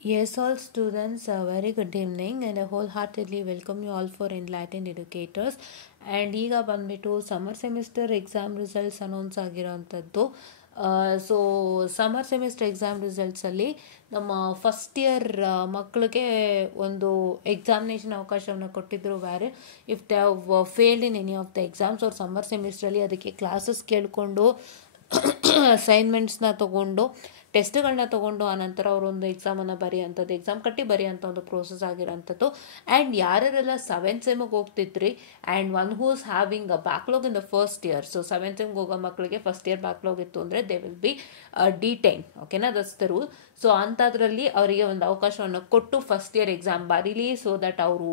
Yes, all students, a very good evening and I wholeheartedly welcome you all for Enlightened Educators. And ಈಗ ಬಂದ್ಬಿಟ್ಟು summer semester exam results announce ಆಗಿರೋವಂಥದ್ದು. So summer semester exam ರಿಸಲ್ಟ್ಸಲ್ಲಿ ನಮ್ಮ first year ಮಕ್ಕಳಿಗೆ ಒಂದು examination ಅವಕಾಶವನ್ನು ಕೊಟ್ಟಿದ್ದರು. ವ್ಯಾರೆ if they have failed in any of the exams ಅವ್ರ ಸಮ್ಮರ್ ಸೆಮಿಸ್ಟ್ರಲ್ಲಿ ಅದಕ್ಕೆ ಕ್ಲಾಸಸ್ ಕೇಳಿಕೊಂಡು ಅಸೈನ್ಮೆಂಟ್ಸ್ನ ತೊಗೊಂಡು ಟೆಸ್ಟ್ಗಳನ್ನ ತೊಗೊಂಡು ಆನಂತರ ಅವರೊಂದು ಎಕ್ಸಾಮನ್ನು ಬರೆಯೋಂಥದ್ದು, ಎಕ್ಸಾಮ್ ಕಟ್ಟಿ ಬರೆಯೋಂಥ ಒಂದು ಪ್ರೋಸೆಸ್ ಆಗಿರೋಂಥದ್ದು. ಆ್ಯಂಡ್ ಯಾರ್ಯಾರೆಲ್ಲ ಸೆವೆಂತ್ ಸೆಮಿಗೆ ಹೋಗ್ತಿದ್ರಿ and one who's having a backlog in the first year, so seventh ಸೆಮ್ಗೆ ಹೋಗೋ ಮಕ್ಕಳಿಗೆ ಫಸ್ಟ್ ಇಯರ್ ಬ್ಯಾಕ್ಲಾಗ್ ಇತ್ತು ಅಂದರೆ ದೇ ವಿಲ್ ಬಿ ಡಿಟೈನ್, ಓಕೆನಾ, ದಟ್ಸ್ ದ ರೂಲ್. ಸೊ ಅಂಥದ್ರಲ್ಲಿ ಅವರಿಗೆ ಒಂದು ಅವಕಾಶವನ್ನು ಕೊಟ್ಟು ಫಸ್ಟ್ ಇಯರ್ ಎಕ್ಸಾಮ್ ಬರೀಲಿ, ಸೊ ದಟ್ ಅವರು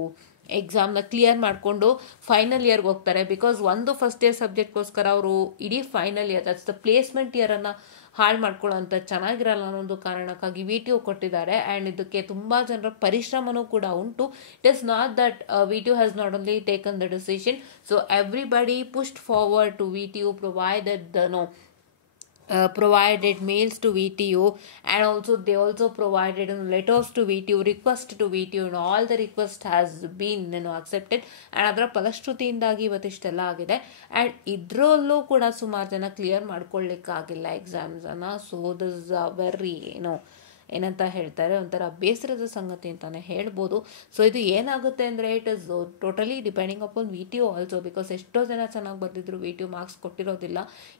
ಎಕ್ಸಾಮ್ನ ಕ್ಲಿಯರ್ ಮಾಡಿಕೊಂಡು ಫೈನಲ್ ಇಯರ್ಗೆ ಹೋಗ್ತಾರೆ. ಬಿಕಾಸ್ ಒಂದು ಫಸ್ಟ್ ಇಯರ್ ಸಬ್ಜೆಕ್ಟ್ಗೋಸ್ಕರ ಅವರು ಇಡೀ final year, that's the placement ಇಯರನ್ನು ಹಾಳು ಮಾಡ್ಕೊಳ್ಳೋಂಥ ಚೆನ್ನಾಗಿರಲ್ಲ ಅನ್ನೋ ಒಂದು ಕಾರಣಕ್ಕಾಗಿ VTU ಕೊಟ್ಟಿದ್ದಾರೆ. ಆ್ಯಂಡ್ ಇದಕ್ಕೆ ತುಂಬ ಜನರ ಪರಿಶ್ರಮನೂ ಕೂಡ ಉಂಟು. It is not that VTU has not only taken the decision, so everybody pushed forward to VTU, provided mails to VTU, and also they also provided letters to VTU, request to VTU, and all the request has been accepted. and ಅದರ ಫಲಶ್ರುತಿಯಿಂದಾಗಿ ಇವತ್ತಿಷ್ಟೆಲ್ಲ ಆಗಿದೆ. And ಇದರಲ್ಲೂ ಕೂಡ ಸುಮಾರು ಜನ clear ಮಾಡ್ಕೊಳ್ಳಿಕ್ಕಾಗಿಲ್ಲ ಎಕ್ಸಾಮ್ಸನ್ನು. So this very ಏನಂತ ಹೇಳ್ತಾರೆ, ಒಂಥರ ಬೇಸರದ ಸಂಗತಿ ಅಂತಲೇ ಹೇಳ್ಬೋದು. ಸೊ ಇದು ಏನಾಗುತ್ತೆ ಅಂದರೆ it is totally depending upon VTU also, because ಎಷ್ಟೋ ಜನ ಚೆನ್ನಾಗಿ ಬರೆದಿದ್ರು VTU ಮಾರ್ಕ್ಸ್ ಕೊಟ್ಟಿರೋದಿಲ್ಲ.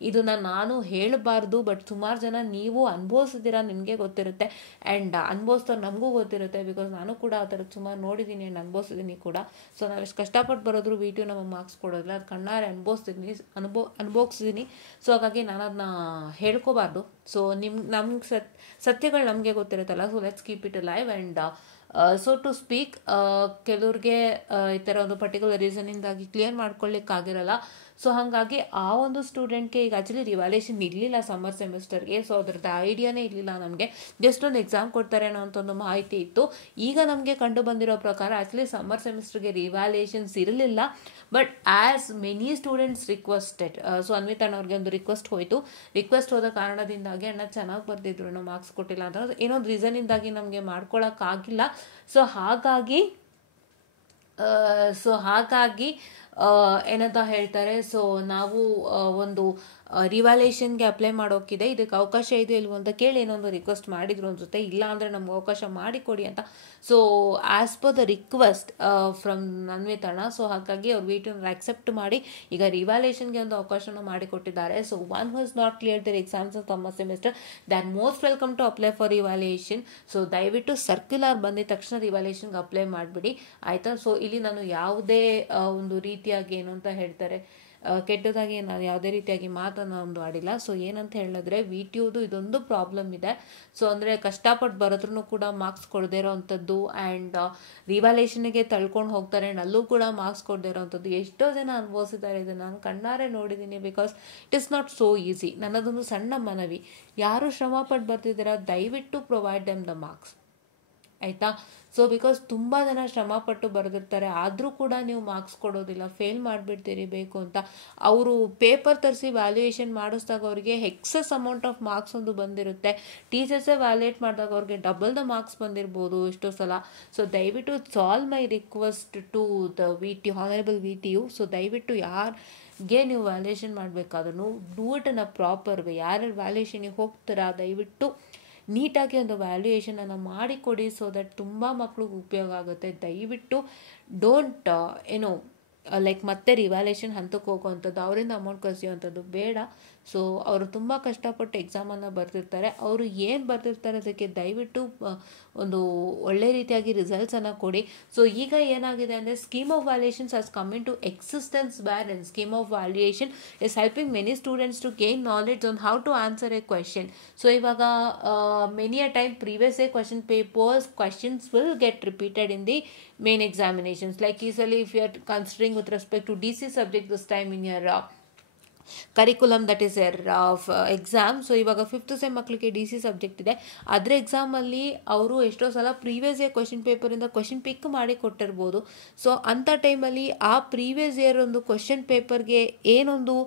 ಇದನ್ನು ನಾನು ಹೇಳಬಾರ್ದು, ಬಟ್ ಸುಮಾರು ಜನ ನೀವು ಅನುಭವಿಸಿದ್ದೀರಾ, ನಿಮಗೆ ಗೊತ್ತಿರುತ್ತೆ. ಆ್ಯಂಡ್ ಅನುಭವಿಸ್ತವ್ರು ನಮಗೂ ಗೊತ್ತಿರುತ್ತೆ, ಬಿಕಾಸ್ ನಾನು ಕೂಡ ಆ ಥರದ್ದು ಸುಮಾರು ನೋಡಿದ್ದೀನಿ ಆ್ಯಂಡ್ ಅನುಭವಿಸಿದ್ದೀನಿ ಕೂಡ. ಸೊ ನಾವು ಎಷ್ಟು ಕಷ್ಟಪಟ್ಟು ಬರೋದ್ರು VTU ನಮಗೆ ಮಾರ್ಕ್ಸ್ ಕೊಡೋದಿಲ್ಲ, ಅದು ಕಣ್ಣಾರೆ ಅನುಭವಿಸಿದ್ದೀನಿ. ಸೊ ಹಾಗಾಗಿ ನಾನು ಅದನ್ನ ಹೇಳ್ಕೋಬಾರ್ದು. ಸೊ ನಮ್ಗೆ ಸತ್ಯಗಳು ನಮಗೆ ಗೊತ್ತಿರುತ್ತಲ್ಲ, so let's keep it live. And so to speak, ಕೆಲವ್ರಿಗೆ ಈ ಥರ ಒಂದು ಪರ್ಟಿಕ್ಯುಲರ್ ರೀಸನಿಂದಾಗಿ ಕ್ಲಿಯರ್ ಮಾಡ್ಕೊಳ್ಳಿಕ್ಕಾಗಿರಲ್ಲ. ಸೊ ಹಾಗಾಗಿ ಆ ಒಂದು ಸ್ಟೂಡೆಂಟ್ಗೆ ಈಗ ಆ್ಯಕ್ಚುಲಿ ರಿವ್ಯಾಲ್ಯೂಯೇಷನ್ ಇರಲಿಲ್ಲ ಸಮ್ಮರ್ ಸೆಮಿಸ್ಟರ್ಗೆ. ಸೊ ಅದ್ರದ್ದು ಐಡಿಯಾನೇ ಇರಲಿಲ್ಲ ನಮಗೆ, ಜಸ್ಟ್ ಒಂದು ಎಕ್ಸಾಮ್ ಕೊಡ್ತಾರೆ ಅನ್ನೋ ಅಂತ ಒಂದು ಮಾಹಿತಿ ಇತ್ತು. ಈಗ ನಮಗೆ ಕಂಡು ಬಂದಿರೋ ಪ್ರಕಾರ ಆ್ಯಕ್ಚುಲಿ ಸಮ್ಮರ್ ಸೆಮಿಸ್ಟರ್ಗೆ ರಿವ್ಯಾಲ್ಯೂಯೇಷನ್ಸ್ ಇರಲಿಲ್ಲ, but as many students requested, so Anvita ಅವ್ರಿಗೆ ಒಂದು ರಿಕ್ವೆಸ್ಟ್ ಹೋದ ಕಾರಣದಿಂದಾಗಿ ಅಣ್ಣ ಚೆನ್ನಾಗಿ ಬರ್ದಿದ್ರು, ನಾವು ಮಾರ್ಕ್ಸ್ ಕೊಟ್ಟಿಲ್ಲ ಅಂತ ಏನೊಂದು ರೀಸನಿಂದಾಗಿ ನಮಗೆ ಮಾಡ್ಕೊಳಕ್ಕಾಗಿಲ್ಲ. ಸೊ ಹಾಗಾಗಿ ಏನಂತ ಹೇಳ್ತಾರೆ, ಸೊ ನಾವು ಒಂದು ರಿವ್ಯಾಲ್ಯೂಯೇಷನ್ಗೆ ಅಪ್ಲೈ ಮಾಡೋಕ್ಕಿದೆ, ಇದಕ್ಕೆ ಅವಕಾಶ ಇದೆ ಇಲ್ವೋ ಅಂತ ಕೇಳಿ ಏನೊಂದು ರಿಕ್ವೆಸ್ಟ್ ಮಾಡಿದ್ರು ಅನ್ಸುತ್ತೆ, ಇಲ್ಲ ಅಂದರೆ ನಮ್ಗೆ ಅವಕಾಶ ಮಾಡಿಕೊಡಿ ಅಂತ. So as per the request from ಅನ್ವಿತಣ್ಣ, ಸೊ ಹಾಗಾಗಿ ಅವ್ರು VTU ಅಕ್ಸೆಪ್ಟ್ ಮಾಡಿ ಈಗ ರಿವ್ಯಾಲ್ಯೂಯೇಷನ್ಗೆ ಒಂದು ಅವಕಾಶನ ಮಾಡಿಕೊಟ್ಟಿದ್ದಾರೆ. So one who is not clear their exams of summer semester, they are most welcome to apply for revaluation. So ದಯವಿಟ್ಟು ಸರ್ಕ್ಯುಲರ್ ಬಂದಿದ ತಕ್ಷಣ ರಿವ್ಯಾಲ್ಯೂಯೇಷನ್ಗೆ ಅಪ್ಲೈ ಮಾಡಿಬಿಡಿ, ಆಯಿತಾ. ಸೊ ಇಲ್ಲಿ ನಾನು ಯಾವುದೇ ಒಂದು ರೀತಿಯಾಗಿ ಏನು ಅಂತ ಹೇಳ್ತಾರೆ ಕೆಟ್ಟದಾಗಿ ನಾನು ಯಾವುದೇ ರೀತಿಯಾಗಿ ಮಾತನ್ನು ಒಂದು ಆಡಿಲ್ಲ. ಸೊ ಏನಂತ ಹೇಳಿದ್ರೆ VTUದು ಇದೊಂದು ಪ್ರಾಬ್ಲಮ್ ಇದೆ. ಸೊ ಅಂದರೆ ಕಷ್ಟಪಟ್ಟು ಬರೋದ್ರೂ ಕೂಡ ಮಾರ್ಕ್ಸ್ ಕೊಡದೇ ಇರೋವಂಥದ್ದು, ಆ್ಯಂಡ್ ರಿವ್ಯಾಲ್ಯೂಯೇಷನ್ಗೆ ತಳ್ಕೊಂಡು ಹೋಗ್ತಾರೆ, ಆ್ಯಂಡ್ ಅಲ್ಲೂ ಕೂಡ ಮಾರ್ಕ್ಸ್ ಕೊಡದೇ ಇರೋವಂಥದ್ದು ಎಷ್ಟೋ ಜನ ಅನುಭವಿಸಿದ್ದಾರೆ. ಇದನ್ನು ನಾನು ಕಣ್ಣಾರೆ ನೋಡಿದ್ದೀನಿ, because it is not so easy. ನನ್ನದೊಂದು ಸಣ್ಣ ಮನವಿ, ಯಾರು ಶ್ರಮಪಟ್ಟು ಬರ್ತಿದ್ದೀರಾ ದಯವಿಟ್ಟು ಪ್ರೊವೈಡ್ ದೆಮ್ ದ ಮಾರ್ಕ್ಸ್, ಆಯಿತಾ. ಸೊ ಬಿಕಾಸ್ ತುಂಬ ಜನ ಶ್ರಮಪಟ್ಟು ಬರೆದಿರ್ತಾರೆ, ಆದರೂ ಕೂಡ ನೀವು ಮಾರ್ಕ್ಸ್ ಕೊಡೋದಿಲ್ಲ, ಫೇಲ್ ಮಾಡಿಬಿಡ್ತೀರಿ ಬೇಕು ಅಂತ. ಅವರು ಪೇಪರ್ ತರಿಸಿ ವ್ಯಾಲ್ಯೂಯೇಷನ್ ಮಾಡಿಸಿದಾಗ ಅವರಿಗೆ ಎಕ್ಸಸ್ ಅಮೌಂಟ್ ಆಫ್ ಮಾರ್ಕ್ಸ್ ಒಂದು ಬಂದಿರುತ್ತೆ, ಟೀಚರ್ಸೇ ವ್ಯಾಲ್ಯೂಯೇಟ್ ಮಾಡಿದಾಗ ಅವ್ರಿಗೆ ಡಬಲ್ ದ ಮಾರ್ಕ್ಸ್ ಬಂದಿರ್ಬೋದು ಎಷ್ಟೋ ಸಲ. ಸೊ ದಯವಿಟ್ಟು it's all my request to the honourable VTU. So ದಯವಿಟ್ಟು ಯಾರಿಗೆ ನೀವು ವ್ಯಾಲ್ಯೂಯೇಷನ್ ಮಾಡಬೇಕಾದ್ರೂ do it in a proper way. ಯಾರ್ಯಾರು ವ್ಯಾಲ್ಯೂಯೇಷನಿಗೆ ಹೋಗ್ತೀರಾ ದಯವಿಟ್ಟು ನೀಟಾಗಿ ಒಂದು ವ್ಯಾಲ್ಯೂಯೇಷನನ್ನು ಮಾಡಿಕೊಡಿ, ಸೊ ದಟ್ ತುಂಬ ಮಕ್ಳಿಗೆ ಉಪಯೋಗ ಆಗುತ್ತೆ. ದಯವಿಟ್ಟು ಡೋಂಟ್ ಲೈಕ್ ಮತ್ತೆ ರಿವ್ಯಾಲ್ಯೂಯೇಷನ್ ಹಂತಕ್ಕೆ ಹೋಗೋವಂಥದ್ದು, ಅವರಿಂದ ಅಮೌಂಟ್ ಕಸಿಯೋವಂಥದ್ದು ಬೇಡ. ಸೊ ಅವರು ತುಂಬ ಕಷ್ಟಪಟ್ಟು ಎಕ್ಸಾಮನ್ನು ಬರ್ತಿರ್ತಾರೆ, ಅವರು ಏನು ಬರ್ತಿರ್ತಾರೆ ಅದಕ್ಕೆ ದಯವಿಟ್ಟು ಒಂದು ಒಳ್ಳೆ ರೀತಿಯಾಗಿ ರಿಸಲ್ಟ್ಸನ್ನು ಕೊಡಿ. ಸೊ ಈಗ ಏನಾಗಿದೆ ಅಂದರೆ scheme of valuations has come in to existence bar, and scheme of valuation is helping many students to gain knowledge on how to answer a question. So ಇವಾಗ many a time previous a questions will get repeated in the main examinations. Like easily if you are considering with respect to DC subject this time in your curriculum that is your exam. So ಇವಾಗ 5th sem ಮಕ್ಕಳಿಗೆ DC subject ಇದೆ, ಅದರ ಎಕ್ಸಾಮಲ್ಲಿ ಅವರು ಎಷ್ಟೋ ಸಲ previous year question ಪೇಪರಿಂದ question ಪಿಕ್ ಮಾಡಿ ಕೊಟ್ಟಿರ್ಬೋದು. So ಅಂಥ ಟೈಮಲ್ಲಿ ಆ ಪ್ರೀವಿಯಸ್ ಇಯರ್ ಒಂದು ಕ್ವೆಶನ್ ಪೇಪರ್ಗೆ ಏನೊಂದು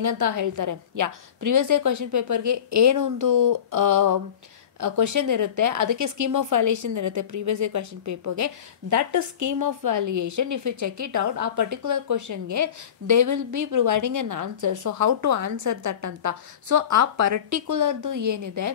ಏನಂತ ಹೇಳ್ತಾರೆ ಪ್ರೀವಿಯಸ್ ಇಯರ್ ಕ್ವೆಶನ್ ಪೇಪರ್ಗೆ ಏನೊಂದು ಕ್ವಶನ್ ಇರುತ್ತೆ, ಅದಕ್ಕೆ ಸ್ಕೀಮ್ ಆಫ್ ವ್ಯಾಲ್ಯೂಯೇಷನ್ ಇರುತ್ತೆ ಪ್ರೀವಿಯಸ್ ಇಯರ್ ಕ್ವಶನ್ ಪೇಪರ್ಗೆ. That scheme of valuation if you check it out, ಆ ಪರ್ಟಿಕ್ಯುಲರ್ ಕ್ವಶನ್ಗೆ they will be providing an answer. So how to answer that ಅಂತ. So ಆ ಪರ್ಟಿಕ್ಯುಲರ್ದು ಏನಿದೆ,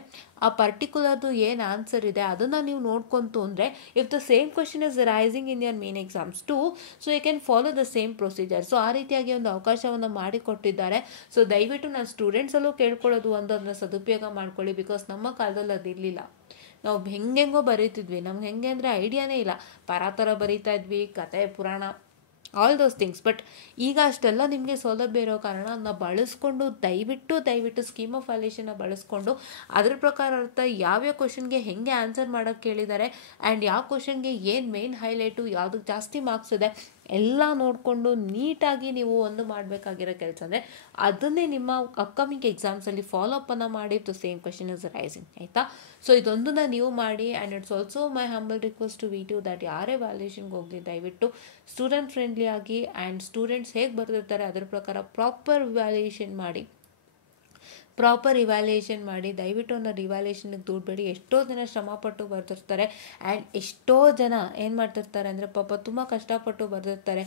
ಆ ಪರ್ಟಿಕ್ಯುಲರ್ದು ಏನು ಆನ್ಸರ್ ಇದೆ ಅದನ್ನು ನೀವು ನೋಡ್ಕೊಂತು ಅಂದರೆ, if the same question is rising in your main exams too, so you can follow the same procedure. So ಆ ರೀತಿಯಾಗಿ ಒಂದು ಅವಕಾಶವನ್ನು ಮಾಡಿಕೊಟ್ಟಿದ್ದಾರೆ. ಸೊ ದಯವಿಟ್ಟು ನಾನು ಸ್ಟೂಡೆಂಟ್ಸಲ್ಲೂ ಕೇಳ್ಕೊಳ್ಳೋದು ಅದನ್ನ ಸದುಪಯೋಗ ಮಾಡ್ಕೊಳ್ಳಿ. ಬಿಕಾಸ್ ನಮ್ಮ ಕಾಲದಲ್ಲಿ ಅದಿರಲಿಲ್ಲ. ನಾವು ಹೆಂಗೆಂಗೋ ಬರೀತಿದ್ವಿ, ನಮ್ಗೆ ಹೆಂಗೆ ಅಂದರೆ ಐಡಿಯಾನೇ ಇಲ್ಲ. ಪರಾತರ ಬರೀತಾ ಇದ್ವಿ, ಕತೆ ಪುರಾಣ, ಆಲ್ ದೋಸ್ ಥಿಂಗ್ಸ್. ಬಟ್ ಈಗ ಅಷ್ಟೆಲ್ಲ ನಿಮಗೆ ಸೌಲಭ್ಯ ಇರೋ ಕಾರಣ ಅದನ್ನ ಬಳಸ್ಕೊಂಡು ದಯವಿಟ್ಟು ಸ್ಕೀಮ್ ಆಫ್ ವ್ಯಾಲ್ಯೂಯೇಷನ್ನ ಬಳಸ್ಕೊಂಡು ಅದ್ರ ಪ್ರಕಾರ ಅರ್ಥ ಯಾವ್ಯಾವ ಕ್ವಶನ್ಗೆ ಹೆಂಗೆ ಆನ್ಸರ್ ಮಾಡೋಕ್ಕೆ ಕೇಳಿದ್ದಾರೆ ಆ್ಯಂಡ್ ಯಾವ ಕ್ವಶನ್ಗೆ ಏನು ಮೇನ್ ಹೈಲೈಟು, ಯಾವುದಕ್ಕೆ ಜಾಸ್ತಿ ಮಾರ್ಕ್ಸ್ ಇದೆ ಎಲ್ಲ ನೋಡಿಕೊಂಡು ನೀಟಾಗಿ ನೀವು ಒಂದು ಮಾಡಬೇಕಾಗಿರೋ ಕೆಲಸ ಅಂದರೆ ಅದನ್ನೇ ನಿಮ್ಮ ಅಪ್ಕಮಿಂಗ್ ಎಕ್ಸಾಮ್ಸಲ್ಲಿ ಫಾಲೋ ಅನ್ನು ಮಾಡಿ the same question is rising, ಆಯಿತಾ. ಸೊ ಇದೊಂದನ್ನ ನೀವು ಮಾಡಿ. And it's also my humble request to VTU that ಯಾರೇ ವ್ಯಾಲ್ಯೂಯೇಷನ್ಗೆ ಹೋಗಲಿ ದಯವಿಟ್ಟು ಸ್ಟೂಡೆಂಟ್ ಫ್ರೆಂಡ್ಲಿ ಆಗಿ ಆ್ಯಂಡ್ ಸ್ಟೂಡೆಂಟ್ಸ್ ಹೇಗೆ ಬರೆದಿರ್ತಾರೆ ಅದ್ರ ಪ್ರಕಾರ ಪ್ರಾಪರ್ ಇವ್ಯಾಲ್ಯೂಯೇಷನ್ ಮಾಡಿ ದಯವಿಟ್ಟು ಅನ್ನೋ ರಿವ್ಯಾಲ್ಯೂಯೇಷನ್ಗೆ ದೂಡಬೇಡಿ. ಎಷ್ಟೋ ಜನ ಶ್ರಮಪಟ್ಟು ಬರೆದಿರ್ತಾರೆ ಆ್ಯಂಡ್ ಎಷ್ಟೋ ಜನ ಏನು ಮಾಡ್ತಿರ್ತಾರೆ ಅಂದರೆ ಪಾಪ ತುಂಬ ಕಷ್ಟಪಟ್ಟು ಬರೆದಿರ್ತಾರೆ,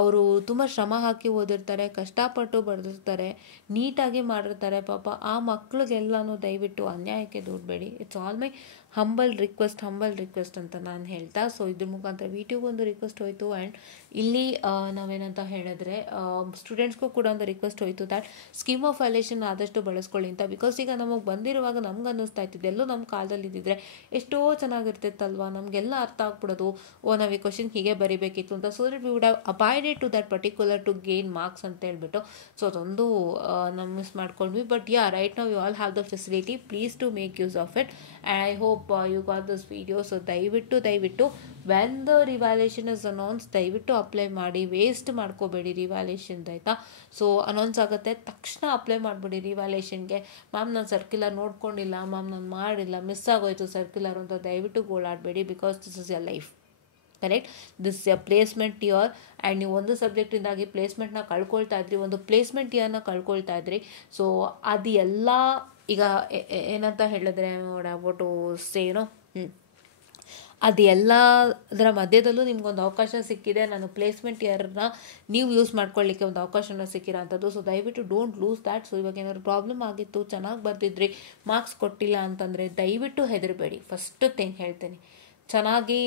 ಅವರು ತುಂಬ ಶ್ರಮ ಹಾಕಿ ಓದಿರ್ತಾರೆ, ಕಷ್ಟಪಟ್ಟು ಬರೆದಿರ್ತಾರೆ, ನೀಟಾಗಿ ಮಾಡಿರ್ತಾರೆ. ಪಾಪ ಆ ಮಕ್ಳಿಗೆಲ್ಲನೂ ದಯವಿಟ್ಟು ಅನ್ಯಾಯಕ್ಕೆ ದೂಡಬೇಡಿ. It's all my humble request ಅಂತ ನಾನು ಹೇಳ್ತಾ. ಸೊ ಇದ್ರ ಮುಖಾಂತರ ವಿಟಿಗೂ ಒಂದು ರಿಕ್ವೆಸ್ಟ್ ಹೋಯಿತು ಆ್ಯಂಡ್ ಇಲ್ಲಿ ನಾವೇನಂತ ಹೇಳಿದ್ರೆ ಸ್ಟೂಡೆಂಟ್ಸ್ಗೂ ಕೂಡ ಒಂದು ರಿಕ್ವೆಸ್ಟ್ ಹೋಯಿತು ದಟ್ ಸ್ಕೀಮ್ ಆಫ್ ವ್ಯಾಲ್ಯೂಯೇಷನ್ ಆದಷ್ಟು ಬಳಸ್ಕೊಳ್ಳಿ ಅಂತ. ಬಿಕಾಸ್ ಈಗ ನಮಗೆ ಬಂದಿರುವಾಗ ನಮ್ಗೆ ಅನ್ನಿಸ್ತಾ ಇತ್ತಿದ್ದು ಎಲ್ಲೋ ನಮ್ಮ ಕಾಲದಲ್ಲಿ ಇದ್ದಿದ್ರೆ ಎಷ್ಟೋ ಚೆನ್ನಾಗಿರ್ತಿತ್ತಲ್ವ, ನಮಗೆಲ್ಲ ಅರ್ಥ ಆಗ್ಬಿಡೋದು, ನಾವು ಈ ಕ್ವಶನ್ ಹೀಗೆ ಬರಿಬೇಕಿತ್ತು ಅಂತ. So that we would have abided to that particular to gain marks ಅಂತ ಹೇಳ್ಬಿಟ್ಟು. ಸೊ ಅದೊಂದು ನಾವು ಮಿಸ್ ಮಾಡ್ಕೊಂಡ್ವಿ. But yeah right now you all have the facility, please to make use of it and I hope you got this video. So ದಯವಿಟ್ಟು when the revaluation is announce ದಯವಿಟ್ಟು apply ಮಾಡಿ, waste ಮಾಡ್ಕೋಬೇಡಿ revaluation, ಆಯಿತಾ. So announce ಆಗುತ್ತೆ ತಕ್ಷಣ apply ಮಾಡಿಬಿಡಿ ರಿವ್ಯಾಲ್ಯೂಯೇಷನ್ಗೆ. Ma'am ನಾನು ಸರ್ಕ್ಯುಲರ್ ನೋಡ್ಕೊಂಡಿಲ್ಲ, ಮ್ಯಾಮ್ ನಾನು ಮಾಡಿಲ್ಲ, ಮಿಸ್ ಆಗೋಯ್ತು ಸರ್ಕ್ಯುಲರ್ ಅಂತ ದಯವಿಟ್ಟು ಗೋಳಾಡಬೇಡಿ. Because this is your life, correct. This is your placement year and ನೀವು ಒಂದು ಸಬ್ಜೆಕ್ಟಿಂದಾಗಿ ಪ್ಲೇಸ್ಮೆಂಟ್ನ ಕಳ್ಕೊಳ್ತಾ ಇದ್ರಿ, ಒಂದು ಪ್ಲೇಸ್ಮೆಂಟ್ ಇಯರ್ನ ಕಳ್ಕೊಳ್ತಾ ಇದ್ರಿ. ಸೊ ಅದು ಎಲ್ಲ ಈಗ ಏನಂತ ಹೇಳಿದ್ರೆ ಒಟ್ಟು ಸೇನೋ ಅದು ಎಲ್ಲದರ ಮಧ್ಯದಲ್ಲೂ ನಿಮ್ಗೊಂದು ಅವಕಾಶ ಸಿಕ್ಕಿದೆ. ನಾನು ಪ್ಲೇಸ್ಮೆಂಟ್ ಇಯರ್ನ ನೀವು ಯೂಸ್ ಮಾಡ್ಕೊಳ್ಳಿಕ್ಕೆ ಒಂದು ಅವಕಾಶನ ಸಿಕ್ಕಿರೋ ಅಂಥದ್ದು. ಸೊ ದಯವಿಟ್ಟು ಡೋಂಟ್ ಲೂಸ್ ದ್ಯಾಟ್. ಸೊ ಇವಾಗ ಏನಾದ್ರು ಪ್ರಾಬ್ಲಮ್ ಆಗಿತ್ತು, ಚೆನ್ನಾಗಿ ಬರ್ದಿದ್ರಿ, ಮಾರ್ಕ್ಸ್ ಕೊಟ್ಟಿಲ್ಲ ಅಂತಂದರೆ ದಯವಿಟ್ಟು ಹೆದರಬೇಡಿ. ಫಸ್ಟ್ ಥಿಂಗ್ ಹೇಳ್ತೀನಿ, ಚೆನ್ನಾಗಿ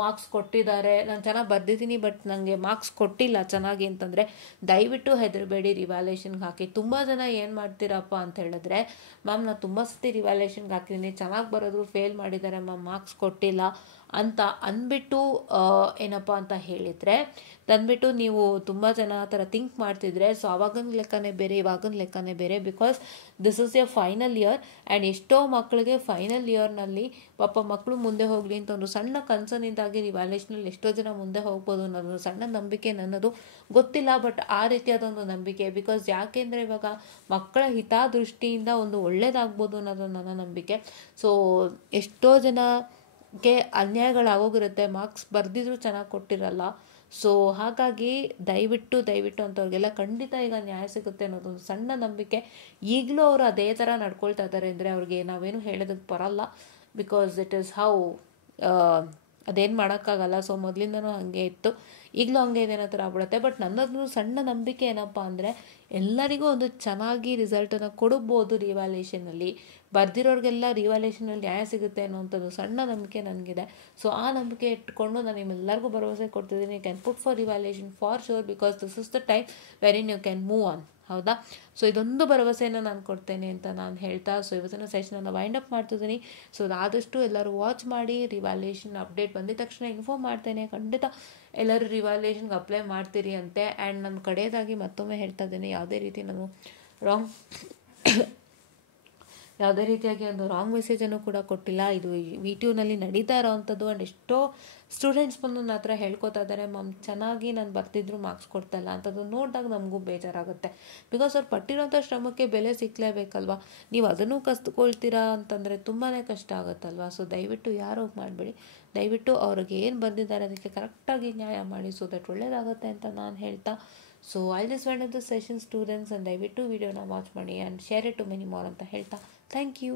ಮಾರ್ಕ್ಸ್ ಕೊಟ್ಟಿದ್ದಾರೆ, ನಾನು ಚೆನ್ನಾಗಿ ಬರ್ದಿದ್ದೀನಿ ಬಟ್ ನನಗೆ ಮಾರ್ಕ್ಸ್ ಕೊಟ್ಟಿಲ್ಲ ಚೆನ್ನಾಗಿ ಅಂತಂದರೆ ದಯವಿಟ್ಟು ಹೆದರಬೇಡಿ, ರಿವ್ಯಾಲ್ಯೂಯೇಷನ್ಗೆ ಹಾಕಿ. ತುಂಬ ಜನ ಏನು ಮಾಡ್ತೀರಪ್ಪ ಅಂತ ಹೇಳಿದ್ರೆ, ಮ್ಯಾಮ್ ನಾನು ತುಂಬ ಸತಿ ರಿವ್ಯಾಲ್ಯೂಯೇಷನ್ಗೆ ಹಾಕಿದ್ದೀನಿ, ಚೆನ್ನಾಗಿ ಬರೋದ್ರು ಫೇಲ್ ಮಾಡಿದ್ದಾರೆ ಮ್ಯಾಮ್, ಮಾರ್ಕ್ಸ್ ಕೊಟ್ಟಿಲ್ಲ ಅಂತ ಅಂದ್ಬಿಟ್ಟು ಏನಪ್ಪ ಅಂತ ಹೇಳಿದರೆ ತಂದ್ಬಿಟ್ಟು ನೀವು ತುಂಬ ಜನ ಆ ಥರ ಥಿಂಕ್ ಮಾಡ್ತಿದ್ರೆ. ಸೊ ಆವಾಗಿನ ಲೆಕ್ಕನೇ ಬೇರೆ, ಇವಾಗಿನ ಲೆಕ್ಕನೇ ಬೇರೆ. Because this is A final year and ಎಷ್ಟೋ ಮಕ್ಕಳಿಗೆ ಫೈನಲ್ ಇಯರ್ನಲ್ಲಿ ಪಾಪ ಮಕ್ಕಳು ಮುಂದೆ ಹೋಗಲಿ ಅಂತ ಒಂದು ಸಣ್ಣ ಕನ್ಸರ್ನಿಂದಾಗಿ ರಿವ್ಯಾಲ್ಯೂಯೇಷನಲ್ಲಿ ಎಷ್ಟೋ ಜನ ಮುಂದೆ ಹೋಗ್ಬೋದು ಅನ್ನೋದು ಸಣ್ಣ ನಂಬಿಕೆ ನನ್ನದು, ಗೊತ್ತಿಲ್ಲ ಬಟ್ ಆ ರೀತಿಯಾದೊಂದು ನಂಬಿಕೆ. ಬಿಕಾಸ್ ಯಾಕೆಂದರೆ ಇವಾಗ ಮಕ್ಕಳ ಹಿತದೃಷ್ಟಿಯಿಂದ ಒಂದು ಒಳ್ಳೇದಾಗ್ಬೋದು ಅನ್ನೋದು ನನ್ನ ನಂಬಿಕೆ. ಸೊ ಎಷ್ಟೋ ಜನಕ್ಕೆ ಅನ್ಯಾಯಗಳಾಗೋಗಿರುತ್ತೆ, ಮಾರ್ಕ್ಸ್ ಬರೆದಿದ್ರು ಚೆನ್ನಾಗಿ ಕೊಟ್ಟಿರಲ್ಲ. ಸೊ ಹಾಗಾಗಿ ದಯವಿಟ್ಟು ಅಂಥವ್ರಿಗೆಲ್ಲ ಖಂಡಿತ ಈಗ ನ್ಯಾಯ ಸಿಗುತ್ತೆ ಅನ್ನೋದೊಂದು ಸಣ್ಣ ನಂಬಿಕೆ. ಈಗಲೂ ಅವರು ಅದೇ ಥರ ನಡ್ಕೊಳ್ತಾ ಇದ್ದಾರೆ ಅಂದರೆ ಅವ್ರಿಗೆ ನಾವೇನು ಹೇಳೋದಕ್ಕೆ ಬರಲ್ಲ. ಬಿಕಾಸ್ ಇಟ್ ಈಸ್ ಹೌ, ಅದೇನು ಮಾಡೋಕ್ಕಾಗಲ್ಲ. ಸೊ ಮೊದಲಿಂದನೂ ಹಾಗೆ ಇತ್ತು, ಈಗಲೂ ಹಂಗೆ ಇದೆ ಅನ್ನೋ ಥರ ಆಗ್ಬಿಡುತ್ತೆ. ಬಟ್ ನನ್ನದು ಸಣ್ಣ ನಂಬಿಕೆ ಏನಪ್ಪ ಅಂದರೆ ಎಲ್ಲರಿಗೂ ಒಂದು ಚೆನ್ನಾಗಿ ರಿಸಲ್ಟನ್ನು ಕೊಡ್ಬೋದು ರಿವ್ಯಾಲ್ಯೂಯೇಷನಲ್ಲಿ, ಬರ್ದಿರೋರಿಗೆಲ್ಲ ರಿವ್ಯಾಲ್ಯೂಯೇಷನಲ್ಲಿ ನ್ಯಾಯ ಸಿಗುತ್ತೆ ಅನ್ನೋಂಥದ್ದು ಸಣ್ಣ ನಂಬಿಕೆ ನನಗಿದೆ. ಸೊ ಆ ನಂಬಿಕೆ ಇಟ್ಕೊಂಡು ನಾನು ನಿಮ್ಮೆಲ್ಲರಿಗೂ ಭರವಸೆ ಕೊಡ್ತಿದ್ದೀನಿ, you can put for revaluation for sure because this is the time wherein you can move on, ಹೌದಾ. ಸೊ ಇದೊಂದು ಭರವಸೆಯನ್ನು ನಾನು ಕೊಡ್ತೇನೆ ಅಂತ ನಾನು ಹೇಳ್ತಾ ಸೊ ಇವತ್ತಿನ ಸೆಷನನ್ನು ವೈಂಡ್ ಅಪ್ ಮಾಡ್ತಿದ್ದೀನಿ. ಸೊ ಆದಷ್ಟು ಎಲ್ಲರೂ ವಾಚ್ ಮಾಡಿ, ರಿವ್ಯಾಲ್ಯೂಯೇಷನ್ ಅಪ್ಡೇಟ್ ಬಂದಿದ ತಕ್ಷಣ ಇನ್ಫಾರ್ಮ್ ಮಾಡ್ತೇನೆ. ಖಂಡಿತ ಎಲ್ಲರೂ ರಿವ್ಯಾಲ್ಯೂಯೇಷನ್ಗೆ ಅಪ್ಲೈ ಮಾಡ್ತೀರಿ ಅಂತೆ. ಆ್ಯಂಡ್ ನಾನು ಕಡೆಯದಾಗಿ ಮತ್ತೊಮ್ಮೆ ಹೇಳ್ತಾ ಇದ್ದೇನೆ, ಯಾವುದೇ ರೀತಿಯಾಗಿ ಒಂದು ರಾಂಗ್ ಮೆಸೇಜನ್ನು ಕೂಡ ಕೊಟ್ಟಿಲ್ಲ. ಇದು ವಿಟಿಯೂನಲ್ಲಿ ನಡೀತಾ ಇರೋವಂಥದ್ದು. ಆ್ಯಂಡ್ ಎಷ್ಟೋ ಸ್ಟೂಡೆಂಟ್ಸ್ ಬಂದು ನನ್ನ ಹತ್ರ ಹೇಳ್ಕೊತಾ ಇದ್ದಾರೆ, ಮ್ಯಾಮ್ ಚೆನ್ನಾಗಿ ನಾನು ಬರ್ತಿದ್ರು ಮಾರ್ಕ್ಸ್ ಕೊಡ್ತಾಯಿಲ್ಲ ಅಂತದ್ದು ನೋಡಿದಾಗ ನಮಗೂ ಬೇಜಾರಾಗುತ್ತೆ. ಬಿಕಾಸ್ ಅವ್ರು ಪಟ್ಟಿರೋಂಥ ಶ್ರಮಕ್ಕೆ ಬೆಲೆ ಸಿಕ್ಕಲೇಬೇಕಲ್ವ. ನೀವು ಅದನ್ನು ಕಸ್ದುಕೊಳ್ತೀರಾ ಅಂತಂದರೆ ತುಂಬಾ ಕಷ್ಟ ಆಗುತ್ತಲ್ವ. ಸೊ ದಯವಿಟ್ಟು ಯಾರು ಮಾಡಬೇಡಿ, ದಯವಿಟ್ಟು ಅವ್ರಿಗೆ ಏನು ಬಂದಿದ್ದಾರೆ ಅದಕ್ಕೆ ಕರೆಕ್ಟಾಗಿ ನ್ಯಾಯ ಮಾಡಿ. ಸೊ ದಟ್ ಒಳ್ಳೇದಾಗುತ್ತೆ ಅಂತ ನಾನು ಹೇಳ್ತಾ so I just want the session students and ದಯವಿಟ್ಟು ವಿಡಿಯೋನ ವಾಚ್ ಮಾಡಿ and share it to many more ಅಂತ ಹೇಳ್ತಾ ಥ್ಯಾಂಕ್ ಯು.